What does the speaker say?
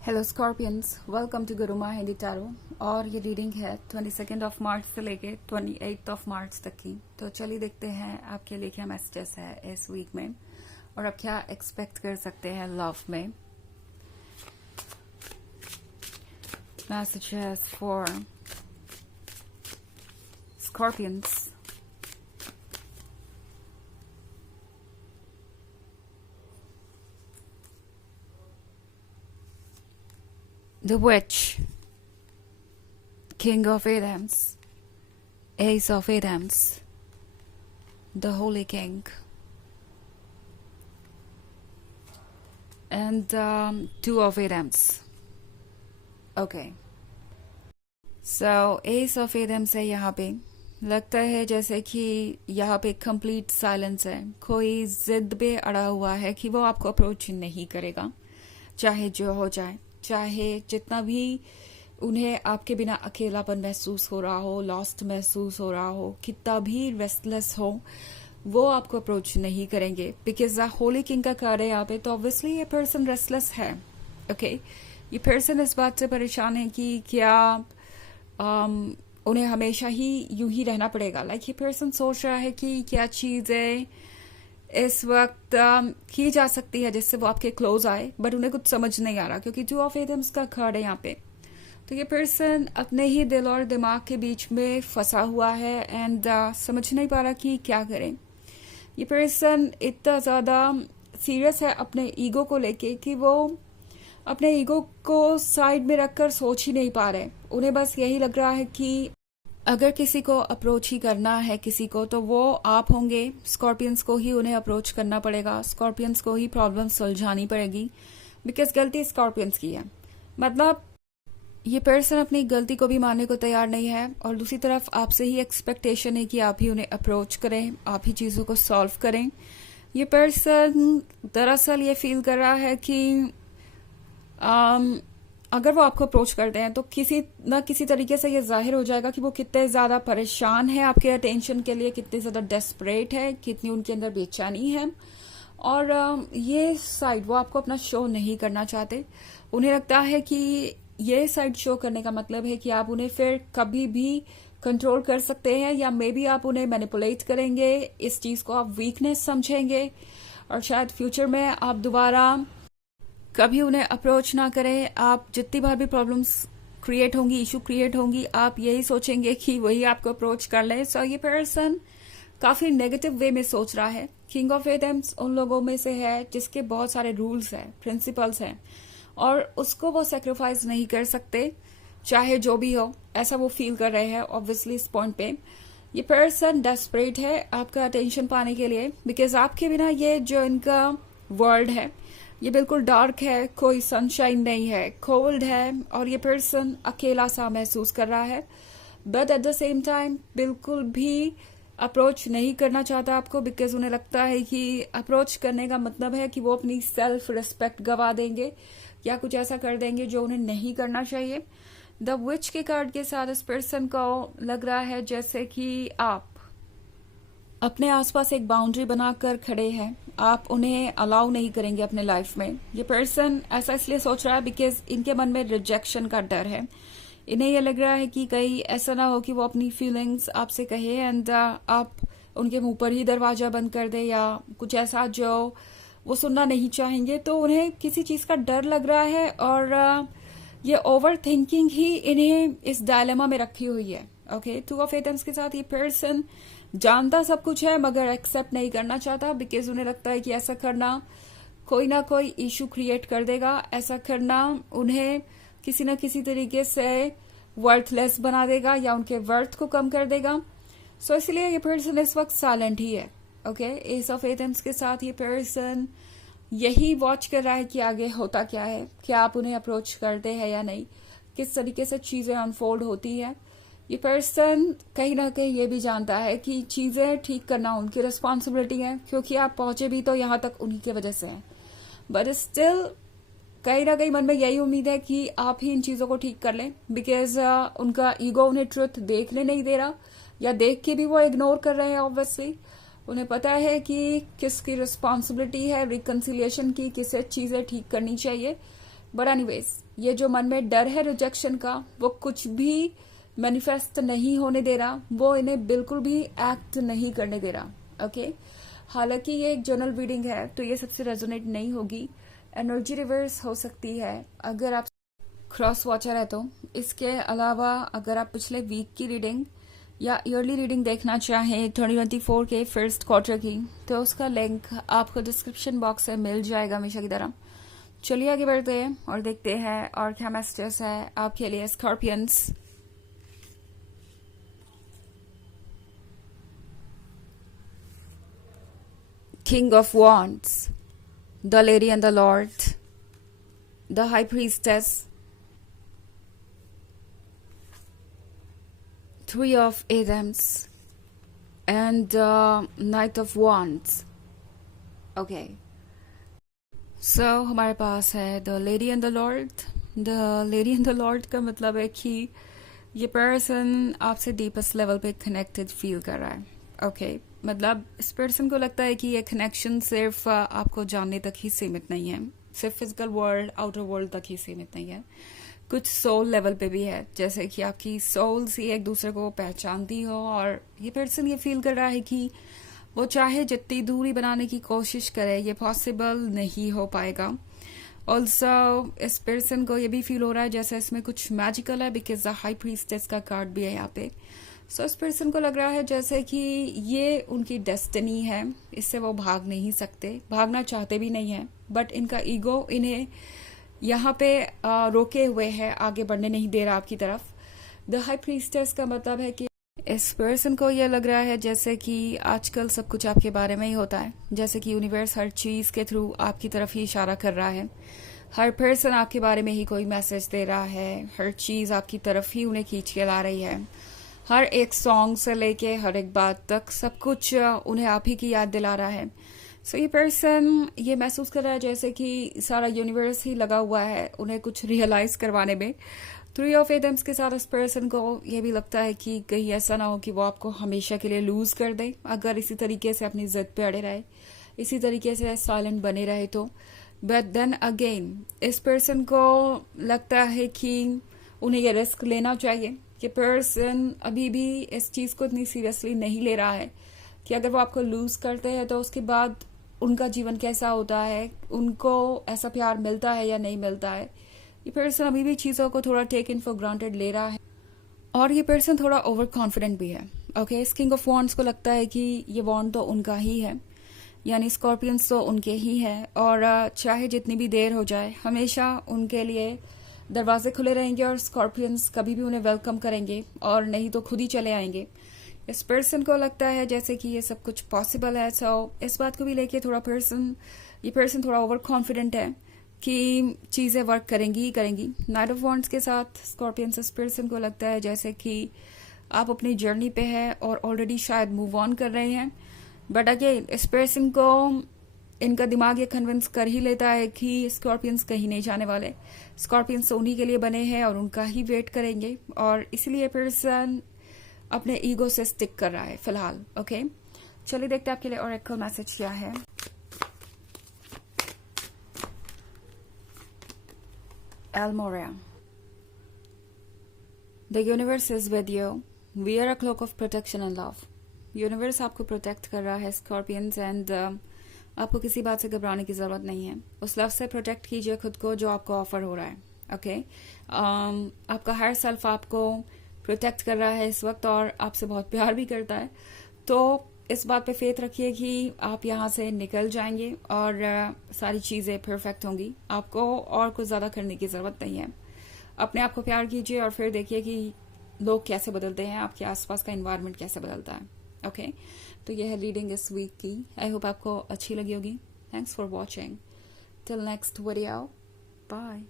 Hello Scorpions, welcome to Guruma Hindi tarot. और ये reading है 22 ऑफ मार्च से लेके 28 ऑफ मार्च तक की। तो चलिए देखते हैं आपके लिए क्या मैसेजेस है इस वीक में और आप क्या एक्सपेक्ट कर सकते हैं लव में। Messages for scorpions. The Witch, King of Adams, Ace of Adams, the Holy King, and Two of Adams. Okay. So Ace of Adams है यहाँ पे। लगता है जैसे कि यहाँ पे कंप्लीट साइलेंस है। कोई जिद पे अड़ा हुआ है कि वो आपको अप्रोच नहीं करेगा, चाहे जो हो जाए, चाहे जितना भी उन्हें आपके बिना अकेलापन महसूस हो रहा हो, लॉस्ट महसूस हो रहा हो, कितना भी रेस्टलेस हो, वो आपको अप्रोच नहीं करेंगे। बिकॉज होली किंग का कार्ड है यहाँ पे, तो ऑब्वियसली ये पर्सन रेस्टलेस है। ओके, ये पर्सन इस बात से परेशान है कि क्या उन्हें हमेशा ही यूं ही रहना पड़ेगा। लाइक ये पर्सन सोच रहा है कि क्या चीजें इस वक्त की जा सकती है जिससे वो आपके क्लोज आए, बट उन्हें कुछ समझ नहीं आ रहा क्योंकि टू ऑफ एडम्स का कार्ड है यहाँ पे। तो ये पर्सन अपने ही दिल और दिमाग के बीच में फंसा हुआ है एंड समझ नहीं पा रहा कि क्या करें। ये पर्सन इतना ज्यादा सीरियस है अपने ईगो को लेके कि वो अपने ईगो को साइड में रखकर सोच ही नहीं पा रहे। उन्हें बस यही लग रहा है कि अगर किसी को अप्रोच ही करना है किसी को, तो वो आप होंगे। स्कॉर्पियंस को ही उन्हें अप्रोच करना पड़ेगा, स्कॉर्पियंस को ही प्रॉब्लम सुलझानी पड़ेगी, बिकॉज गलती स्कॉर्पियंस की है। मतलब ये पर्सन अपनी गलती को भी मानने को तैयार नहीं है और दूसरी तरफ आपसे ही एक्सपेक्टेशन है कि आप ही उन्हें अप्रोच करें, आप ही चीजों को सॉल्व करें। ये पर्सन दरअसल ये फील कर रहा है कि अगर वो आपको अप्रोच करते हैं तो किसी न किसी तरीके से ये जाहिर हो जाएगा कि वो कितने ज्यादा परेशान है आपके अटेंशन के लिए, कितने ज्यादा डेस्परेट है, कितनी उनके अंदर बेचैनी है। और ये साइड वो आपको अपना शो नहीं करना चाहते। उन्हें लगता है कि ये साइड शो करने का मतलब है कि आप उन्हें फिर कभी भी कंट्रोल कर सकते हैं, या मे बी आप उन्हें मैनिपुलेट करेंगे, इस चीज को आप वीकनेस समझेंगे और शायद फ्यूचर में आप दोबारा कभी उन्हें अप्रोच ना करें। आप जितनी बार भी प्रॉब्लम्स क्रिएट होंगी, इशू क्रिएट होंगी, आप यही सोचेंगे कि वही आपको अप्रोच कर ले। सो ये पर्सन काफी नेगेटिव वे में सोच रहा है। किंग ऑफ एडम्स उन लोगों में से है जिसके बहुत सारे रूल्स हैं, प्रिंसिपल्स हैं, और उसको वो सेक्रीफाइस नहीं कर सकते चाहे जो भी हो, ऐसा वो फील कर रहे हैं। ऑब्वियसली इस पॉइंट पे ये पर्सन डेस्परेट है आपका अटेंशन पाने के लिए, बिकॉज आपके बिना ये जो इनका वर्ल्ड है ये बिल्कुल डार्क है, कोई सनशाइन नहीं है, कोल्ड है, और ये पर्सन अकेला सा महसूस कर रहा है। But at the same time बिल्कुल भी अप्रोच नहीं करना चाहता आपको, बिकॉज उन्हें लगता है कि अप्रोच करने का मतलब है कि वो अपनी सेल्फ रिस्पेक्ट गवा देंगे या कुछ ऐसा कर देंगे जो उन्हें नहीं करना चाहिए। द विच के कार्ड के साथ इस पर्सन को लग रहा है जैसे कि आप अपने आसपास एक बाउंड्री बनाकर खड़े हैं, आप उन्हें अलाउ नहीं करेंगे अपने लाइफ में। ये पर्सन ऐसा इसलिए सोच रहा है बिकॉज इनके मन में रिजेक्शन का डर है। इन्हें ये लग रहा है कि कहीं ऐसा ना हो कि वो अपनी फीलिंग्स आपसे कहे एंड आप उनके मुंह पर ही दरवाजा बंद कर दे या कुछ ऐसा जो वो सुनना नहीं चाहेंगे। तो उन्हें किसी चीज का डर लग रहा है और ये ओवर थिंकिंग ही इन्हें इस डायलेमा में रखी हुई है। ओके, टू ऑफ एटम्स के साथ ये पर्सन जानता सब कुछ है मगर एक्सेप्ट नहीं करना चाहता, बिकॉज उन्हें लगता है कि ऐसा करना कोई ना कोई इशू क्रिएट कर देगा, ऐसा करना उन्हें किसी न किसी तरीके से वर्थलेस बना देगा या उनके वर्थ को कम कर देगा। सो इसलिए ये पर्सन इस वक्त साइलेंट ही है। ओके, एस ऑफ एटम्स के साथ ये पर्सन यही वॉच कर रहा है कि आगे होता क्या है, क्या आप उन्हें अप्रोच करते हैं या नहीं, किस तरीके से चीजें अनफोल्ड होती है। ये पर्सन कहीं ना कहीं ये भी जानता है कि चीजें ठीक करना उनकी रिस्पॉन्सिबिलिटी है, क्योंकि आप पहुंचे भी तो यहाँ तक उन्हीं की वजह से हैं। बट स्टिल कहीं ना कहीं मन में यही उम्मीद है कि आप ही इन चीजों को ठीक कर लें, बिकॉज उनका ईगो उन्हें ट्रुथ देखने नहीं दे रहा, या देख के भी वो इग्नोर कर रहे हैं। ऑब्वियसली उन्हें पता है कि किसकी रिस्पॉन्सिबिलिटी है रिकन्सिलिएशन की, किसे चीजें ठीक करनी चाहिए, बट एनीवेज, ये जो मन में डर है रिजेक्शन का, वो कुछ भी मैनिफेस्ट नहीं होने दे रहा, वो इन्हें बिल्कुल भी एक्ट नहीं करने दे रहा। ओके, हालांकि ये एक जनरल रीडिंग है तो ये सबसे रेजोनेट नहीं होगी, एनर्जी रिवर्स हो सकती है अगर आप क्रॉस वॉचर है तो। इसके अलावा अगर आप पिछले वीक की रीडिंग या ईयरली रीडिंग देखना चाहें 2024 के फर्स्ट क्वार्टर की, तो उसका लिंक आपको डिस्क्रिप्शन बॉक्स में मिल जाएगा हमेशा की तरह। चलिए आगे बढ़ते हैं और देखते हैं और क्या मैसेजेस है आपके लिए scorpions. King of wands, the lady and the lord, the high priestess, Three of Adams, and Knight of Wands. Okay. So हमारे पास है the lady and the lord. The lady and the Lord का मतलब है कि ये person आपसे deepest level पे connected feel कर रहा है। ओके, मतलब इस पर्सन को लगता है कि ये कनेक्शन सिर्फ आपको जानने तक ही सीमित नहीं है, सिर्फ फिजिकल वर्ल्ड, आउटर वर्ल्ड तक ही सीमित नहीं है, कुछ सोल लेवल पे भी है, जैसे कि आपकी सोल्स ही एक दूसरे को पहचानती हो। और ये पर्सन ये फील कर रहा है कि वो चाहे जितनी दूरी बनाने की कोशिश करे, ये पॉसिबल नहीं हो पाएगा। ऑल्सो इस पर्सन को ये भी फील हो रहा है जैसे इसमें कुछ मैजिकल है, बिकॉज द हाई प्रीस्टेस का कार्ड भी है यहाँ पे। सो इस पर्सन को लग रहा है जैसे कि ये उनकी डेस्टिनी है, इससे वो भाग नहीं सकते, भागना चाहते भी नहीं है, बट इनका ईगो इन्हें यहाँ पे रोके हुए है, आगे बढ़ने नहीं दे रहा आपकी तरफ। द हाई प्रीस्टेस का मतलब है कि इस पर्सन को यह लग रहा है जैसे कि आजकल सब कुछ आपके बारे में ही होता है, जैसे कि यूनिवर्स हर चीज के थ्रू आपकी तरफ ही इशारा कर रहा है, हर पर्सन आपके बारे में ही कोई मैसेज दे रहा है, हर चीज आपकी तरफ ही उन्हें खींच के ला रही है, हर एक सॉन्ग से लेके हर एक बात तक सब कुछ उन्हें आप ही की याद दिला रहा है। सो ये पर्सन ये महसूस कर रहा है जैसे कि सारा यूनिवर्स ही लगा हुआ है उन्हें कुछ रियलाइज करवाने में। थ्री ऑफ एडम्स के साथ इस पर्सन को ये भी लगता है कि कहीं ऐसा ना हो कि वो आपको हमेशा के लिए लूज कर दे, अगर इसी तरीके से अपनी जिद पे अड़े रहे, इसी तरीके से साइलेंट बने रहे तो। बट देन अगेन इस पर्सन को लगता है कि उन्हें ये रिस्क लेना चाहिए। ये पर्सन अभी भी इस चीज को इतनी सीरियसली नहीं ले रहा है कि अगर वो आपको लूज करते हैं तो उसके बाद उनका जीवन कैसा होता है, उनको ऐसा प्यार मिलता है या नहीं मिलता है। ये पर्सन अभी भी चीजों को थोड़ा टेक इन फॉर ग्रांटेड ले रहा है, और ये पर्सन थोड़ा ओवर कॉन्फिडेंट भी है। ओके, इस किंग ऑफ वॉन्ड्स को लगता है कि ये वॉन्ड तो उनका ही है, यानी स्कॉर्पियंस तो उनके ही है, और चाहे जितनी भी देर हो जाए हमेशा उनके लिए दरवाजे खुले रहेंगे और स्कॉर्पियंस कभी भी उन्हें वेलकम करेंगे, और नहीं तो खुद ही चले आएंगे। इस पर्सन को लगता है जैसे कि ये सब कुछ पॉसिबल है। सो इस बात को भी लेके थोड़ा ये पर्सन थोड़ा ओवर कॉन्फिडेंट है कि चीजें वर्क करेंगी ही करेंगी। नाइट ऑफ वॉन्ड्स के साथ स्कॉर्पियंस इस पर्सन को लगता है जैसे कि आप अपनी जर्नी पे है और ऑलरेडी शायद मूव ऑन कर रहे हैं, बट अगेन इस पर्सन को इनका दिमाग ये कन्विंस कर ही लेता है कि स्कॉर्पियंस कहीं नहीं जाने वाले, स्कॉर्पियंस तो उन्हीं के लिए बने हैं और उनका ही वेट करेंगे, और इसलिए पर्सन अपने ईगो से स्टिक कर रहा है फिलहाल। ओके, चलिए देखते हैं आपके लिए ऑरेकल मैसेज क्या है। Almoria, the universe is with you. Wear a cloak of protection and love. Universe आपको प्रोटेक्ट कर रहा है स्कॉर्पियंस, एंड आपको किसी बात से घबराने की जरूरत नहीं है। उस लव से प्रोटेक्ट कीजिए खुद को जो आपको ऑफर हो रहा है। ओके, आपका हर सेल्फ आपको प्रोटेक्ट कर रहा है इस वक्त और आपसे बहुत प्यार भी करता है, तो इस बात पे फेथ रखिए कि आप यहाँ से निकल जाएंगे और सारी चीजें परफेक्ट होंगी। आपको और कुछ ज्यादा करने की जरूरत नहीं है। अपने आप को प्यार कीजिए और फिर देखिए कि लोग कैसे बदलते हैं, आपके आसपास का एनवायरनमेंट कैसे बदलता है। ओके, तो यह है रीडिंग इस वीक की। आई होप आपको अच्छी लगी होगी। Thanks for watching. Till next video, bye.